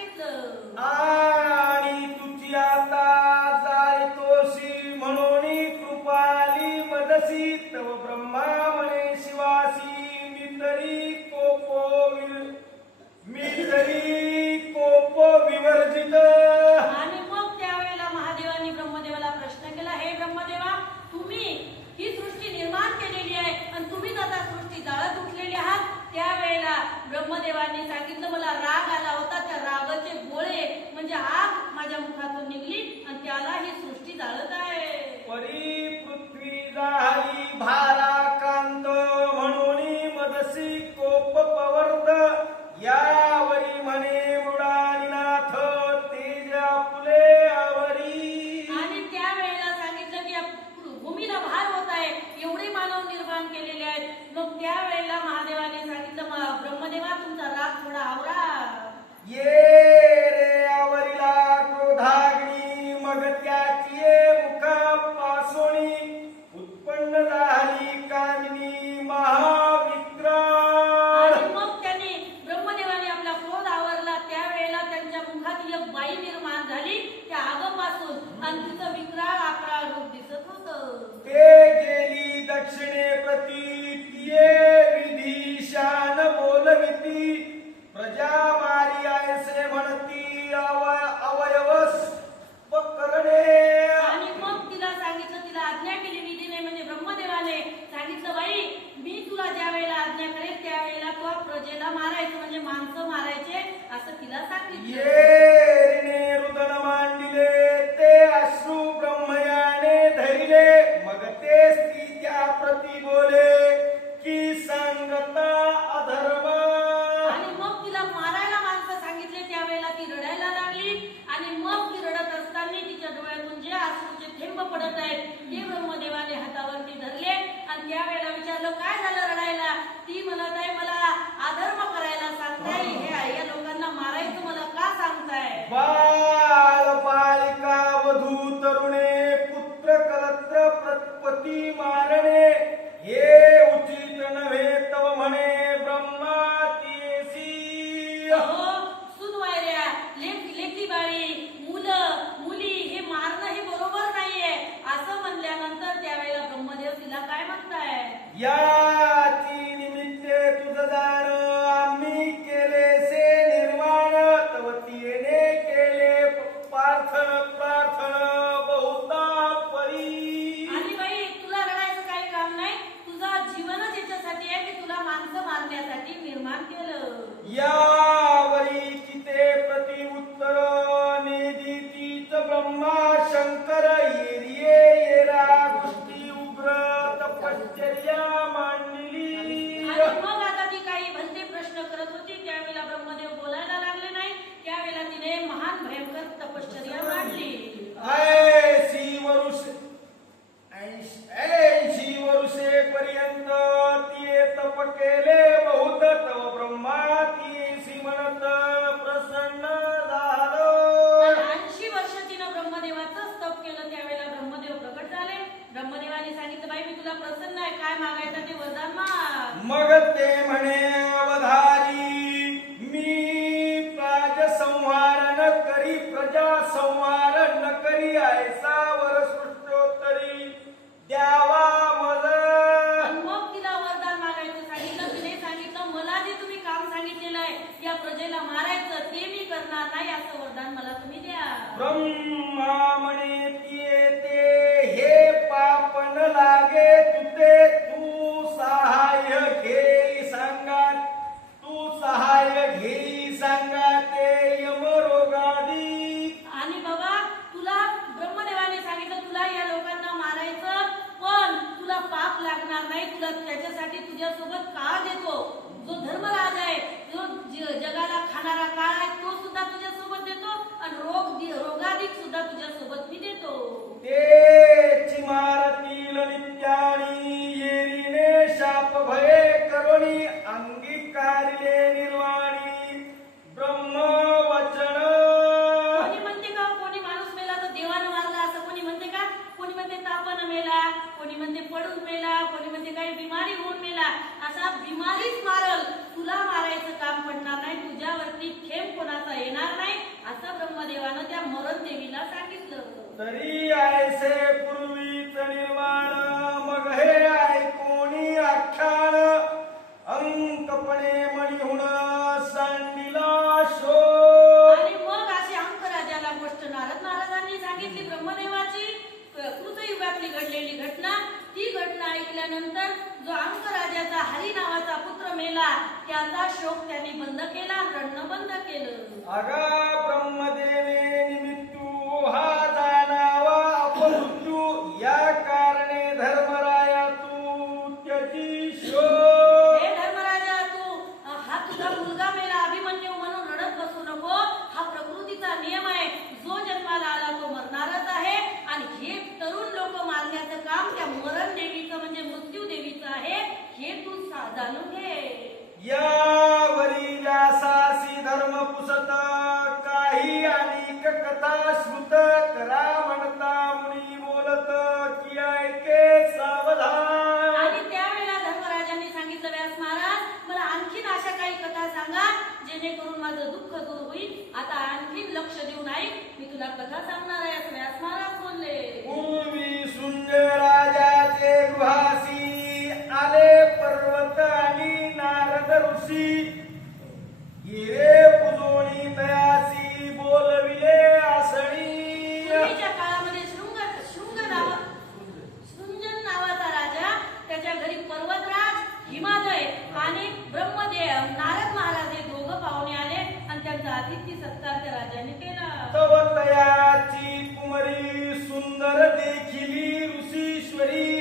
सांगितलं. आणि तुझी आता जायतोशी म्हणून कृपाली मदसी तव ब्रह्म काय झालं? तुला काय म्हणताय? याची निमित्ते तुझं दार आम्ही केले से निर्माण तवतीने केले प्रार्थन प्रार्थन बहुता परी. आणि बाई तुला रडायचं काही काम नाही. तुझा जीवनच याच्यासाठी आहे की तुला माणसं मारण्यासाठी निर्माण केलं? या 没有。लागणार नाही तुला त्याच्यासाठी तुझ्यासोबत काळ देतो. जो धर्मराज आहे जो ज- जगाला खाणारा काळ आहे तो सुद्धा तुझ्यासोबत देतो आणि रोग दि- रोगाधिक सुद्धा तुझ्यासोबत मी देतो. तेची मारतील नित्यानी येरीने शाप भये करोणी अंगीकारिले निर्वाणी. ब्रह्म कोणी म्हणते का कोणी माणूस मेला तर देवानं मारला असं कोणी म्हणते का कोणी म्हणते मेला कोणी म्हणते पडून मेला कोणी म्हणते काही बिमारी होऊन मेला. असा बिमारीच मारल तुला मारायचं काम पडणार नाही तुझ्यावरती खेम कोणाचा येणार नाही असं ब्रह्मदेवानं त्या मरण देवीला सांगितलं तरी ऐसे पूर्वीच निर्माण मग हे ऐकोणी आख्यान अंकपणे म्हणून होणार शोध आणि मग अशी अंकराजाला गोष्ट नारद महाराजांनी सांगितली ब्रह्मदेवाची कृतयुगातली घडलेली घटना ती घटना ऐकल्यानंतर जो अंक राजाचा हरी नावाचा पुत्र मेला त्याचा शोक त्यांनी बंद केला रडणं बंद केलं. अगा ब्रह्मदेवे निमित्तू हा जाणावा अपमृत्यू या कारणे धर्मराया तू त्याची शोध हे धर्मराजा तू अ, हा तुझा मुलगा मेला अभिमन्यू म्हणून रडत बसू नको हा प्रकृतीचा नियम आहे जो जन्माला आला तो मरणारच आहे आणि हे तरुण लोक मारण्याचं काम त्या मरण देवीचं म्हणजे मृत्यू देवीचं आहे हे तू सा- जाणून घे यावरी व्यासासी धर्म पुसत काही अनेक कथा श्रुत करा म्हणता मुनी बोलत की ऐके सावधान. आणि त्यावेळेला धर्मराजांनी सांगितलं व्यास महाराज मला आणखीन अशा काही कथा सांगा जेणेकरून माझं दुःख दूर होईल. आता आणखीन लक्ष ऋषी हिरे पुजोणी तयासी बोलविले आसणी। पूर्वीच्या काळामध्ये शृंग शृंग नावा शृंजन नावाचा राजा त्याच्या घरी पर्वतराज हिमालय आणि ब्रह्मदेव नारद महाराज हे दोघं पाहुणे आले आणि त्यांचा आतिथ्य सत्कार त्या राजाने केला. तव तयाची कुमरी सुंदर देखिली ऋषीश्वरी।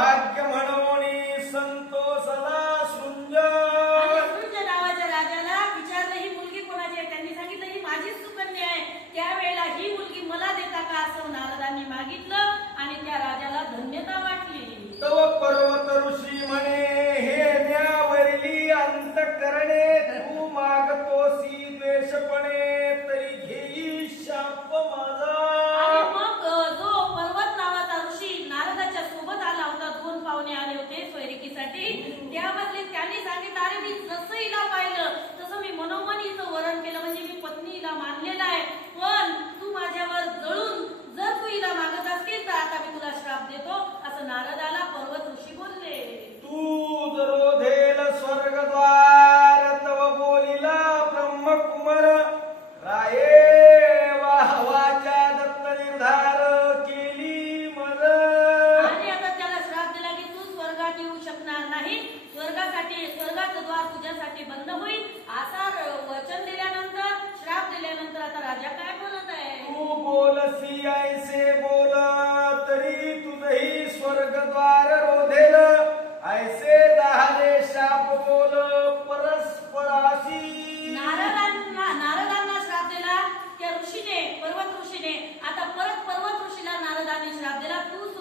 भाग्य म्हणून संतोषला सुंजय कृंज नावाच्या राजाला विचारलं ही मुलगी कोणाची आहे? त्यांनी सांगितलं ही माझीच सुकन्या आहे. त्यावेळेला ही मुलगी मला देता का? असं नारदांनी मागितलं आणि त्या राजाला धन्यता वाटली. तव पर्वत तुला पत्नीला आहे. पण तू माझ्यावर जळून जर तू हिला मागत असतील तर आता मी तुला श्राप देतो. असं नारदाला पर्वत ऋषी बोलले.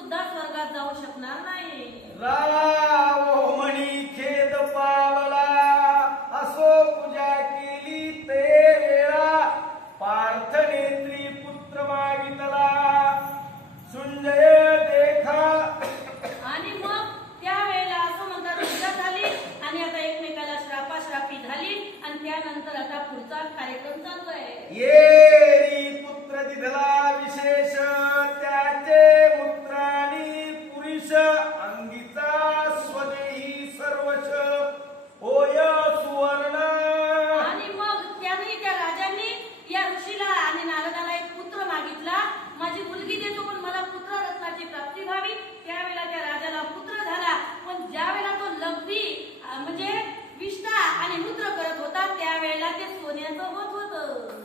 सुद्धा स्वर्गात जाऊ शकणार नाही.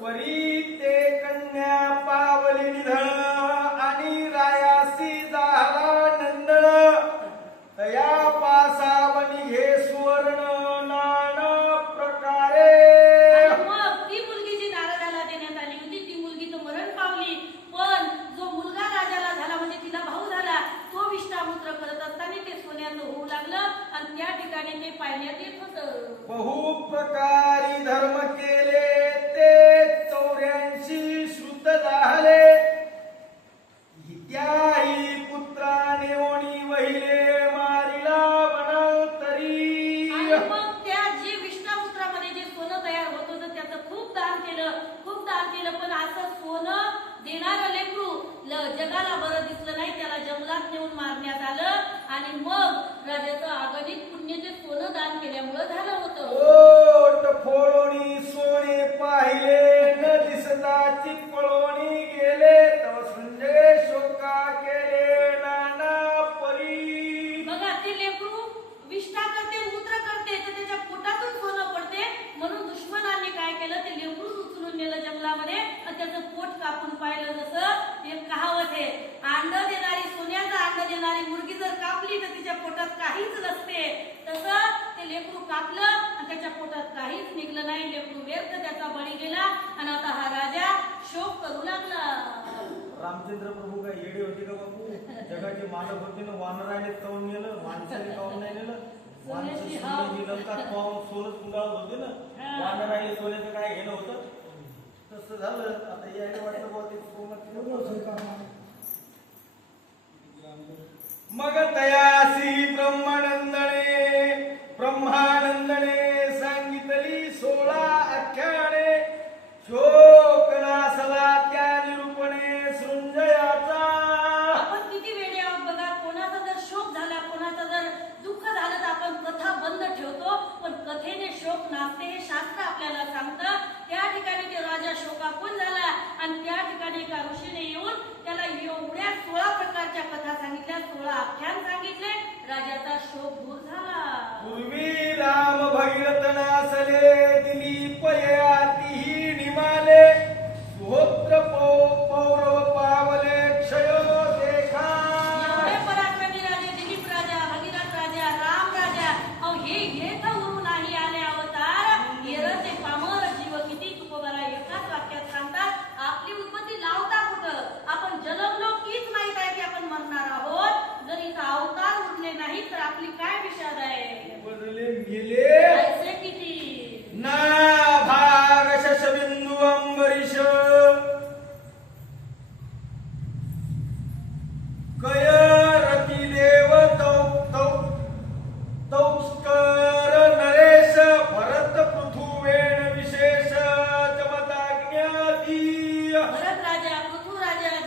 Guari! लेकरू कापलं आणि त्याच्या पोटात काहीच निघलं नाही. लेकरू व्यर्थ त्याचा बळी गेला आणि आता हा राजा शोक करू लागला. रामचंद्र प्रभू काय येडे होते का बाबू जगाचे मालक होते ना वानर आहे काऊन नेलं? माणसाने काऊन नाही. नेलं मग तयासी ब्रह्मानंद पण कथेने शोक नाचते हे शास्त्र आपल्याला सांगतं. त्या ठिकाणी ते राजा शोकाकून झाला आणि त्या ठिकाणी एका ऋषीने येऊन त्याला एवढ्या सोळा प्रकारच्या कथा सांगितल्या सोळा आख्यान सांगितलं. aplicar